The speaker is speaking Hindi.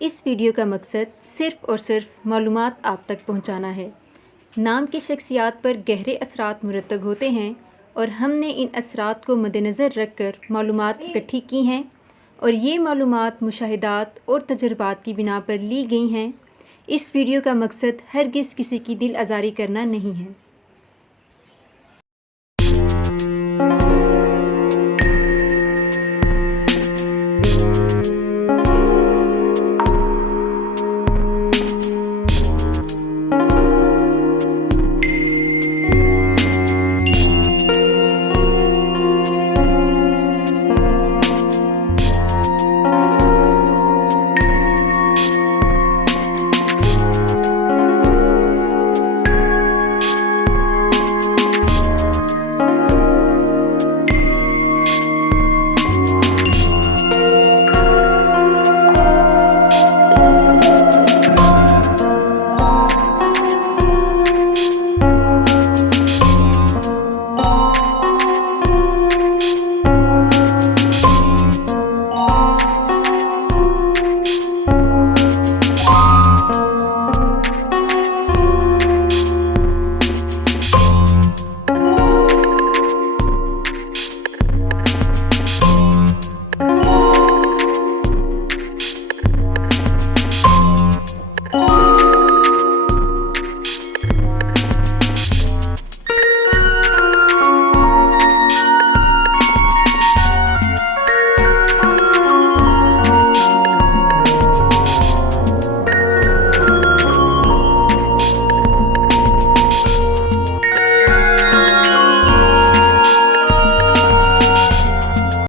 इस वीडियो का मकसद सिर्फ़ और सिर्फ मालूमात आप तक पहुंचाना है। नाम की शख्सियात पर गहरे असरात मुरतब होते हैं और हमने इन असरात को मद्देनज़र रख कर मालूमात इकट्ठी की हैं और ये मालूमात मुशाहिदात और तजुर्बात की बिना पर ली गई हैं। इस वीडियो का मकसद हरगिज़ किसी की दिल आज़ारी करना नहीं है।